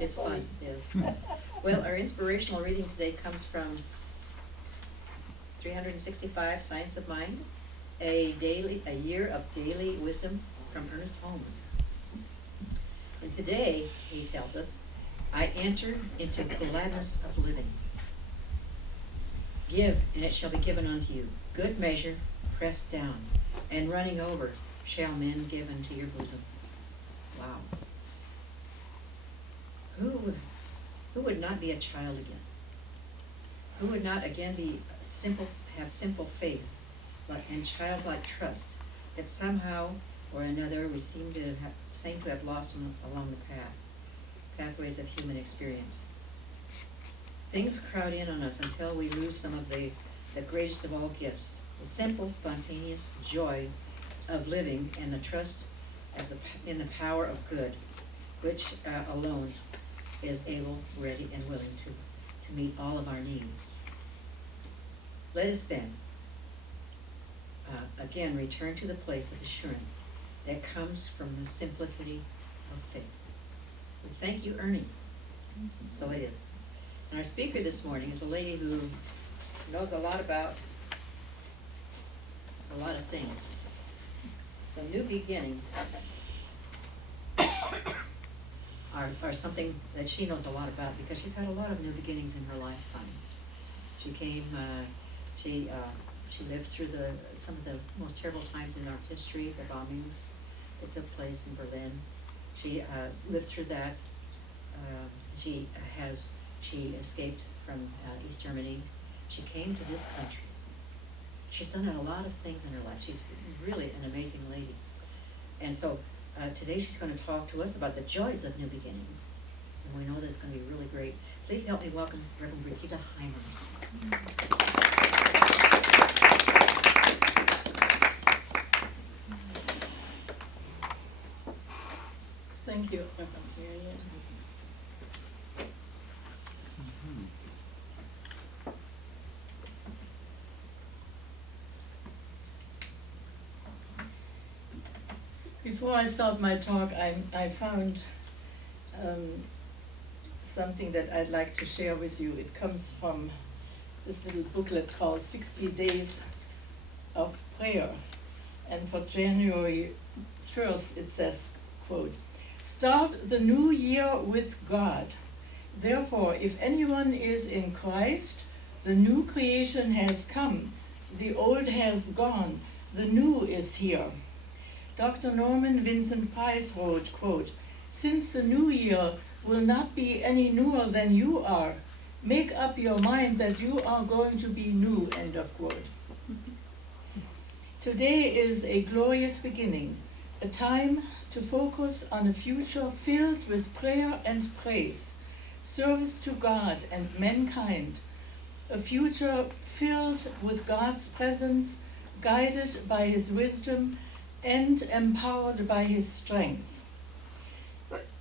It's fun, yes. Well, our inspirational reading today comes from 365 Science of Mind, a year of daily wisdom from Ernest Holmes. And today, he tells us, I enter into gladness of living. Give, and it shall be given unto you. Good measure, pressed down, and running over, shall men give into your bosom. Wow. Who would not be a child again? Who would not again have simple faith and childlike trust that somehow or another we seem to have lost along the pathways of human experience? Things crowd in on us until we lose some of the greatest of all gifts, the simple, spontaneous joy of living and the trust in the power of good, which alone is able, ready, and willing to meet all of our needs. Let us then again return to the place of assurance that comes from the simplicity of faith. We thank you, Ernie. So it is. And our speaker this morning is a lady who knows a lot about a lot of things. So new beginnings are something that she knows a lot about because she's had a lot of new beginnings in her lifetime. She lived through some of the most terrible times in our history, the bombings that took place in Berlin. She lived through that. She escaped from East Germany. She came to this country. She's done a lot of things in her life. She's really an amazing lady. And so today she's going to talk to us about the joys of new beginnings. And we know that it's going to be really great. Please help me welcome Reverend Brigitte Heimers. Thank you, Reverend Marianne. Before I start my talk, I found something that I'd like to share with you. It comes from this little booklet called 60 Days of Prayer. And for January 1st, it says, quote, "Start the new year with God. Therefore, if anyone is in Christ, the new creation has come. The old has gone. The new is here." Dr. Norman Vincent Price wrote, quote, "Since the new year will not be any newer than you are, make up your mind that you are going to be new," end of quote. Today is a glorious beginning, a time to focus on a future filled with prayer and praise, service to God and mankind, a future filled with God's presence, guided by His wisdom and empowered by His strength.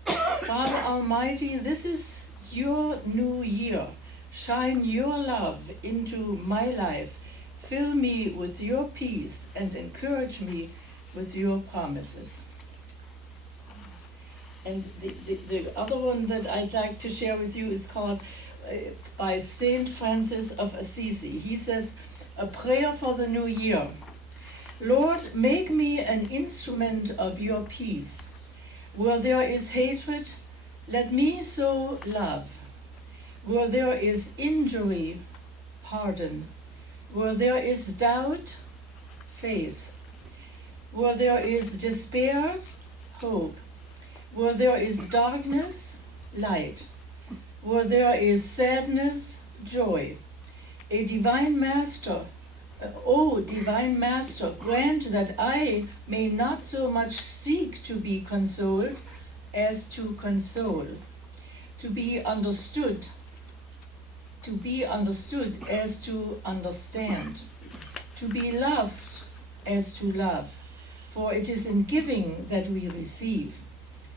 Father Almighty, this is your new year. Shine your love into my life. Fill me with your peace and encourage me with your promises. And the other one that I'd like to share with you is called by Saint Francis of Assisi. He says, "A prayer for the new year. Lord, make me an instrument of your peace. Where there is hatred, let me sow love. Where there is injury, pardon. Where there is doubt, faith. Where there is despair, hope. Where there is darkness, light. Where there is sadness, joy. A divine master, O divine master, grant that I may not so much seek to be consoled as to console, to be understood as to understand, to be loved as to love. For it is in giving that we receive.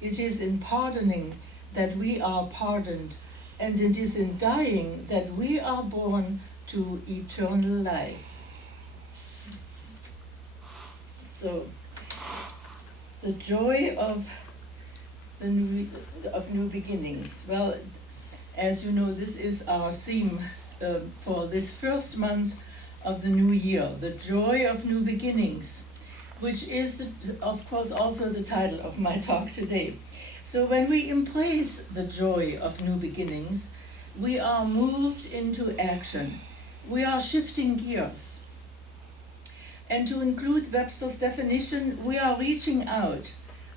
It is in pardoning that we are pardoned, and it is in dying that we are born to eternal life." So, the joy of of new beginnings. Well, as you know, this is our theme for this first month of the new year, the joy of new beginnings, which is, of course, also the title of my talk today. So when we embrace the joy of new beginnings, we are moved into action. We are shifting gears. And to include Webster's definition, we are reaching out.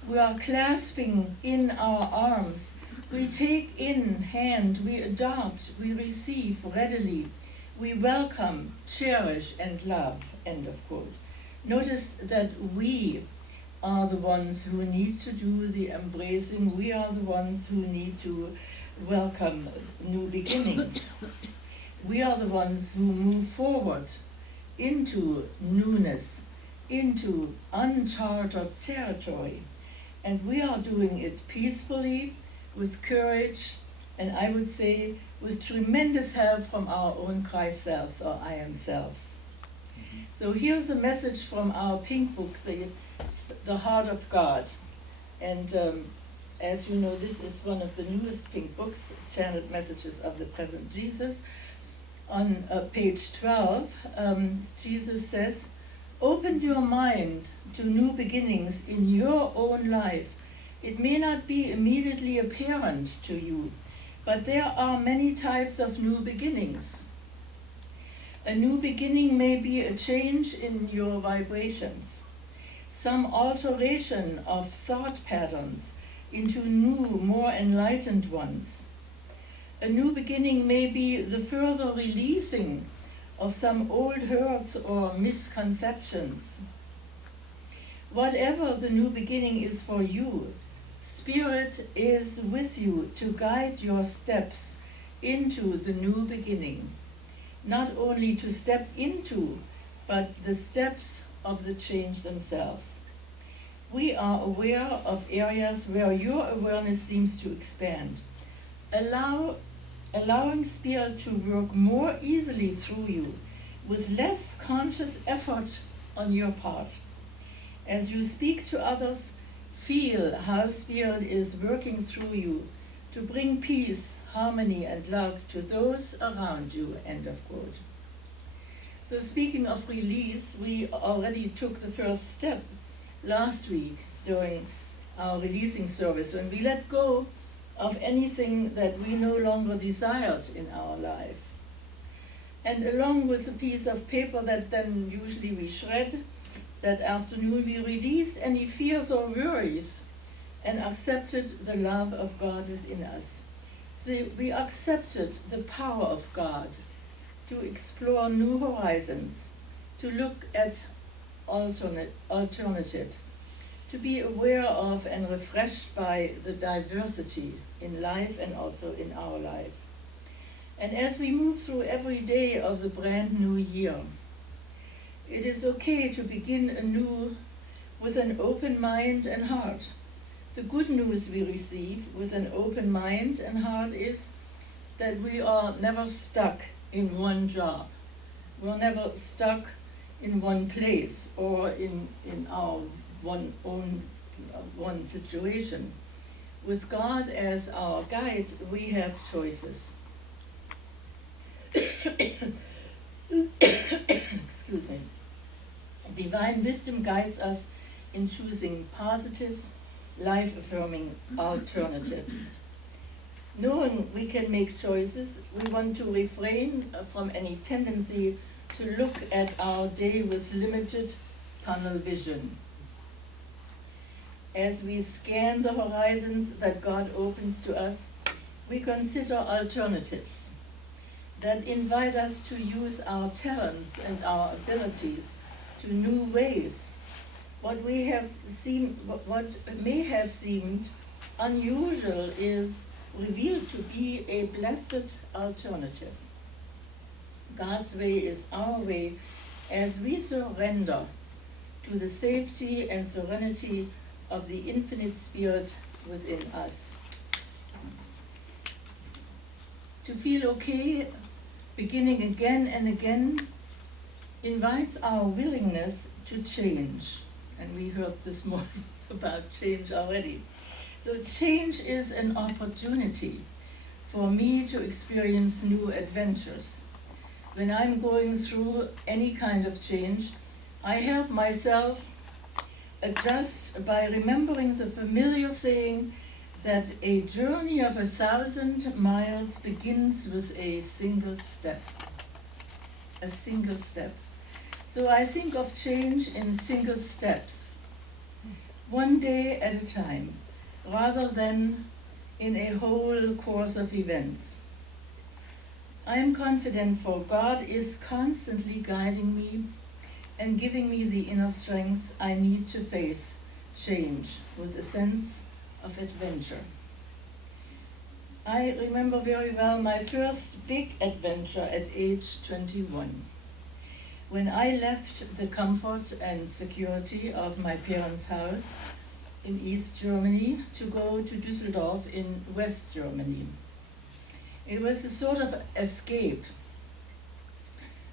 We are clasping in our arms. We take in hand, we adopt, we receive readily. We welcome, cherish, and love, end of quote. Notice that we are the ones who need to do the embracing. We are the ones who need to welcome new beginnings. We are the ones who move forward into newness, into uncharted territory. And we are doing it peacefully, with courage, and I would say with tremendous help from our own Christ selves, or I am selves. So here's a message from our pink book, The Heart of God. And as you know, this is one of the newest pink books, Channeled Messages of the Present Jesus. On page 12, Jesus says, "Open your mind to new beginnings in your own life. It may not be immediately apparent to you, but there are many types of new beginnings. A new beginning may be a change in your vibrations, some alteration of thought patterns into new, more enlightened ones. A new beginning may be the further releasing of some old hurts or misconceptions. Whatever the new beginning is for you, Spirit is with you to guide your steps into the new beginning. Not only to step into, but the steps of the change themselves. We are aware of areas where your awareness seems to expand. Allowing Spirit to work more easily through you with less conscious effort on your part. As you speak to others, feel how Spirit is working through you to bring peace, harmony, and love to those around you," end of quote. So speaking of release, we already took the first step last week during our releasing service when we let go of anything that we no longer desired in our life. And along with a piece of paper that then usually we shred, that afternoon we released any fears or worries and accepted the love of God within us. So we accepted the power of God to explore new horizons, to look at alternatives, to be aware of and refreshed by the diversity in life and also in our life. And as we move through every day of the brand new year, it is okay to begin anew with an open mind and heart. The good news we receive with an open mind and heart is that we are never stuck in one job. We're never stuck in one place or in our one situation. With God as our guide, we have choices. Excuse me. Divine wisdom guides us in choosing positive, life-affirming alternatives. Knowing we can make choices, we want to refrain from any tendency to look at our day with limited tunnel vision. As we scan the horizons that God opens to us, we consider alternatives that invite us to use our talents and our abilities to new ways. What may have seemed unusual is revealed to be a blessed alternative. God's way is our way as we surrender to the safety and serenity of the infinite Spirit within us. To feel okay, beginning again and again, invites our willingness to change. And we heard this morning about change already. So change is an opportunity for me to experience new adventures. When I'm going through any kind of change, I help myself adjust by remembering the familiar saying that a journey of 1,000 miles begins with a single step. A single step. So I think of change in single steps, one day at a time, rather than in a whole course of events. I am confident, for God is constantly guiding me and giving me the inner strength I need to face change with a sense of adventure. I remember very well my first big adventure at age 21. When I left the comfort and security of my parents' house in East Germany to go to Düsseldorf in West Germany. It was a sort of escape,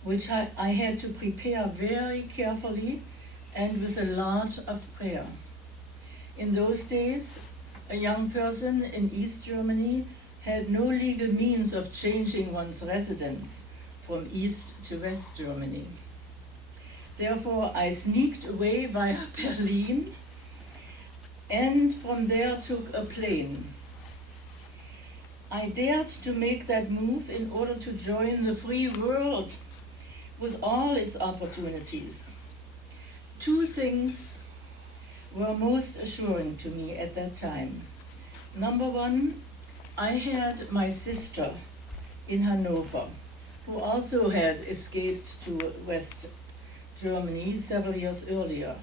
which I had to prepare very carefully and with a lot of prayer. In those days, a young person in East Germany had no legal means of changing one's residence from East to West Germany. Therefore, I sneaked away via Berlin and from there took a plane. I dared to make that move in order to join the free world with all its opportunities. Two things were most assuring to me at that time. Number one, I had my sister in Hanover, who also had escaped to West Germany several years earlier.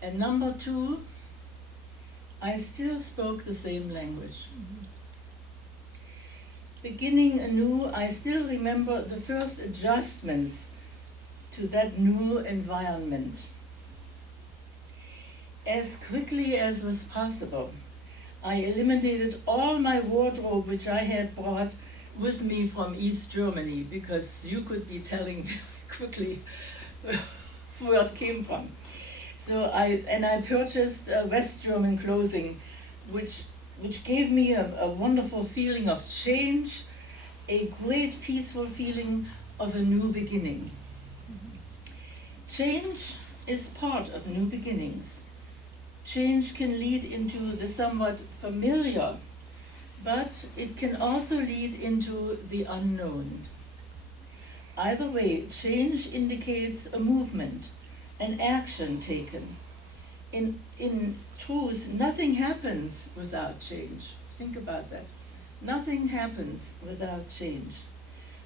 And number two, I still spoke the same language. Beginning anew, I still remember the first adjustments to that new environment. As quickly as was possible, I eliminated all my wardrobe which I had brought with me from East Germany, because you could be telling very quickly where it came from. So I purchased West German clothing, which gave me a wonderful feeling of change, a great peaceful feeling of a new beginning. Change is part of new beginnings. Change can lead into the somewhat familiar, but it can also lead into the unknown. Either way, change indicates a movement, an action taken. In truth, nothing happens without change. Think about that. Nothing happens without change.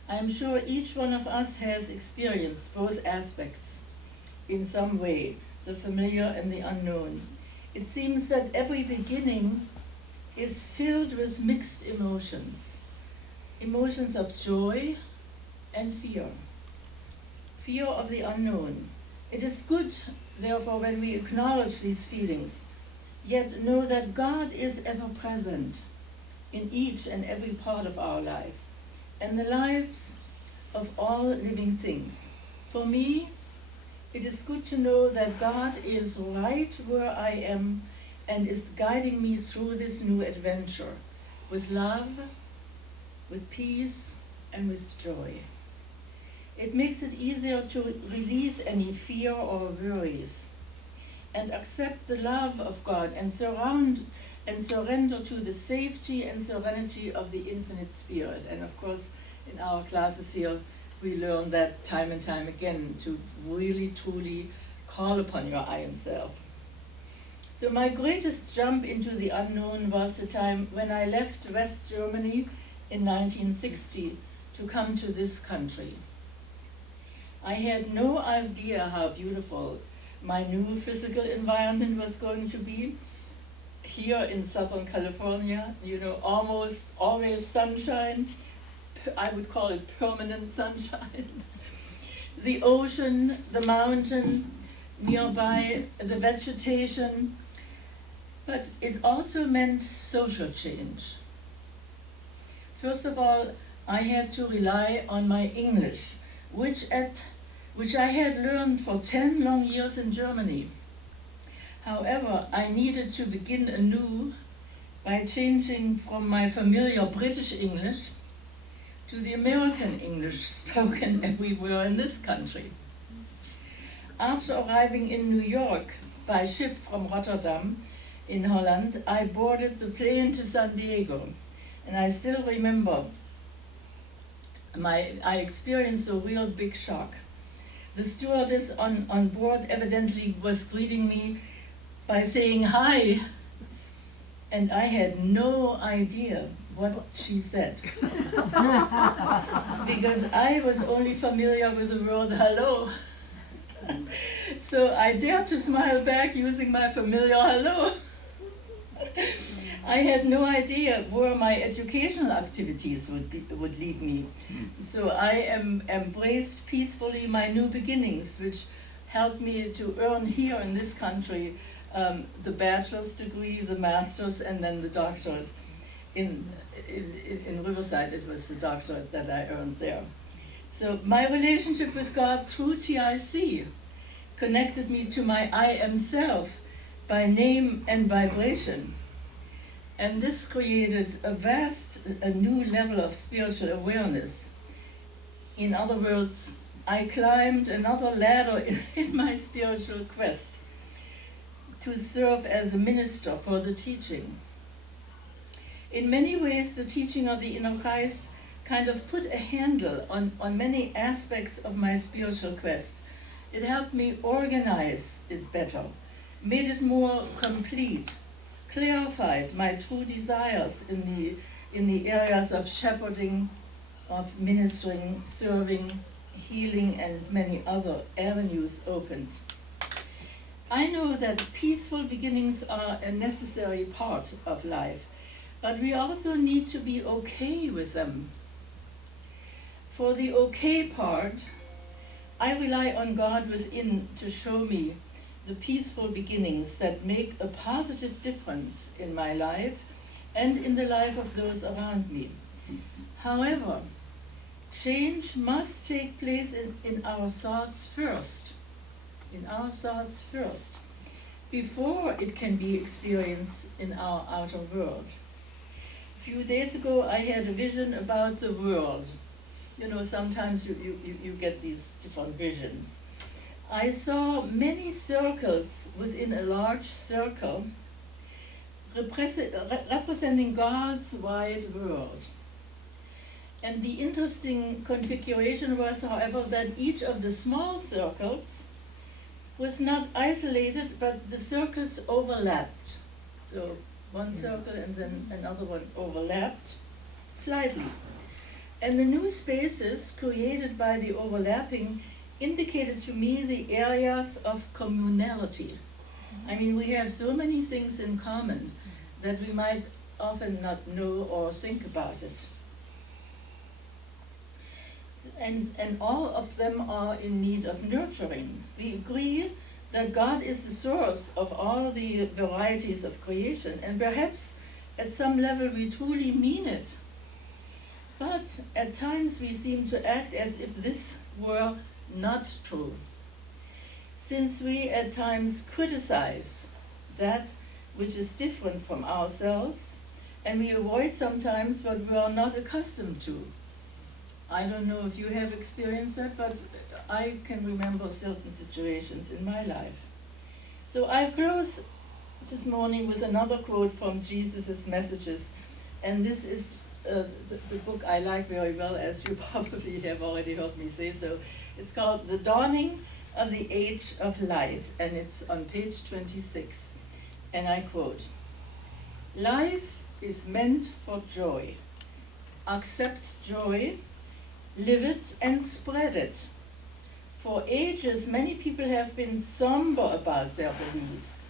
I am sure each one of us has experienced both aspects in some way, the familiar and the unknown. It seems that every beginning is filled with mixed emotions. Emotions of joy and fear. Fear of the unknown. It is good, therefore, when we acknowledge these feelings, yet know that God is ever present in each and every part of our life and the lives of all living things. For me, it is good to know that God is right where I am and is guiding me through this new adventure with love, with peace, and with joy. It makes it easier to release any fear or worries and accept the love of God and surrender to the safety and serenity of the infinite spirit. And of course, in our classes here, we learn that time and time again, to really truly call upon your I am self. So my greatest jump into the unknown was the time when I left West Germany in 1960 to come to this country. I had no idea how beautiful my new physical environment was going to be. Here in Southern California, almost always sunshine. I would call it permanent sunshine. The ocean, the mountain, nearby, the vegetation. But it also meant social change. First of all, I had to rely on my English, which I had learned for 10 long years in Germany. However, I needed to begin anew by changing from my familiar British English to the American English spoken everywhere in this country. After arriving in New York by ship from Rotterdam in Holland, I boarded the plane to San Diego, and I still remember I experienced a real big shock. The stewardess on board evidently was greeting me by saying hi, and I had no idea what she said. Because I was only familiar with the word hello. So I dared to smile back using my familiar hello. I had no idea where my educational activities would lead me. So I embraced peacefully my new beginnings, which helped me to earn here in this country the bachelor's degree, the master's, and then the doctorate. In Riverside, it was the doctorate that I earned there. So my relationship with God through TIC connected me to my I am self by name and vibration. And this created a new level of spiritual awareness. In other words, I climbed another ladder in my spiritual quest to serve as a minister for the teaching. In many ways, the teaching of the inner Christ kind of put a handle on many aspects of my spiritual quest. It helped me organize it better, made it more complete, clarified my true desires in the areas of shepherding, of ministering, serving, healing, and many other avenues opened. I know that peaceful beginnings are a necessary part of life, but we also need to be okay with them. For the okay part, I rely on God within to show me the peaceful beginnings that make a positive difference in my life and in the life of those around me. However, change must take place in our thoughts first, before it can be experienced in our outer world. A few days ago, I had a vision about the world. You know, sometimes you get these different visions. I saw many circles within a large circle representing God's wide world. And the interesting configuration was, however, that each of the small circles was not isolated, but the circles overlapped. So one circle and then another one overlapped slightly. And the new spaces created by the overlapping indicated to me the areas of communality. I mean, we have so many things in common that we might often not know or think about it. And all of them are in need of nurturing. We agree that God is the source of all the varieties of creation, and perhaps at some level we truly mean it. But at times we seem to act as if this were not true, since we at times criticize that which is different from ourselves, and we avoid sometimes what we are not accustomed to. I don't know if you have experienced that, but I can remember certain situations in my life. So I close this morning with another quote from Jesus' messages, and this is the book I like very well, as you probably have already heard me say so. It's called The Dawning of the Age of Light, and it's on page 26. And I quote, "Life is meant for joy. Accept joy, live it and spread it. For ages, many people have been somber about their beliefs.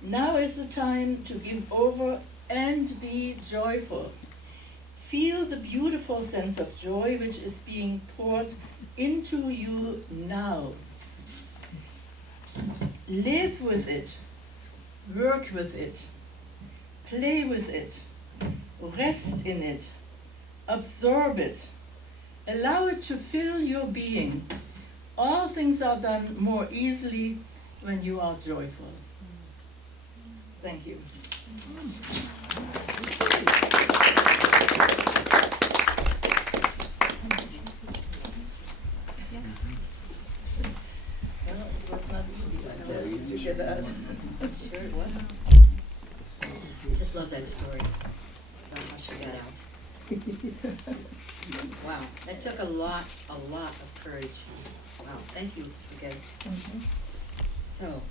Now is the time to give over and be joyful. Feel the beautiful sense of joy which is being poured into you now. Live with it, work with it, play with it, rest in it, absorb it, allow it to fill your being. All things are done more easily when you are joyful." Thank you. Well, it was not easy, I tell you, to get out. Sure it wasn't. I just love that story about how she got out. Wow, that took a lot of courage. Wow, thank you again. Mhm. So,